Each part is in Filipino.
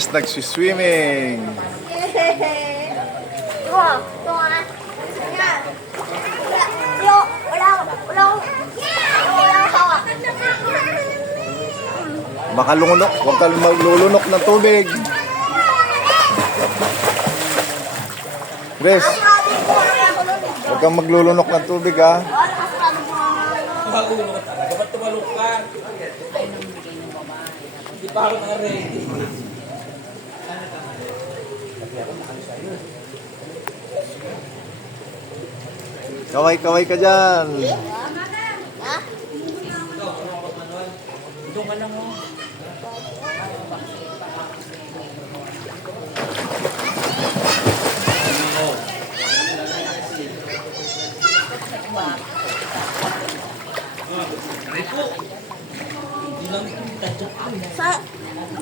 Chris, nagsiswimming. Makalunok, huwag ka maglulunok ng tubig. Chris, huwag kang maglulunok ng tubig, ha? Makulunok talaga. Ba't tumalok ka? Hindi pa ako na-ready. Kaway-kaway ka dyan. Doon ka lang, oh.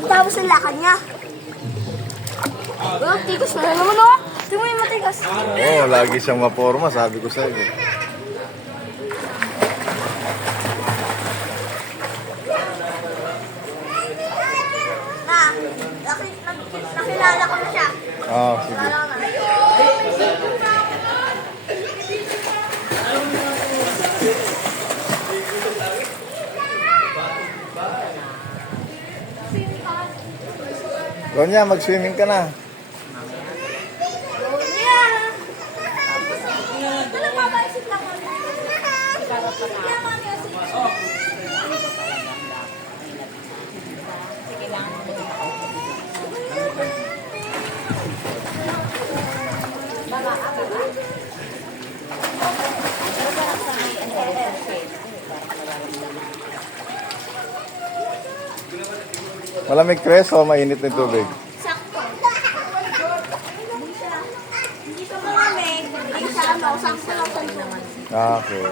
Tapos ang lakad niya. Oh, tigas na naman, oh. Tingnan mo yung matigas. Oo, lagi siyang maporma, sabi ko sa'yo. Ah, nakilala ko na siya. Oo, sige. Gonya, mag-swimming ka na. Malamig, Chris, o mainit na tubig? Sakto. Hindi siya malamig. Hindi siya ano, sakto lang sa Ah, okay.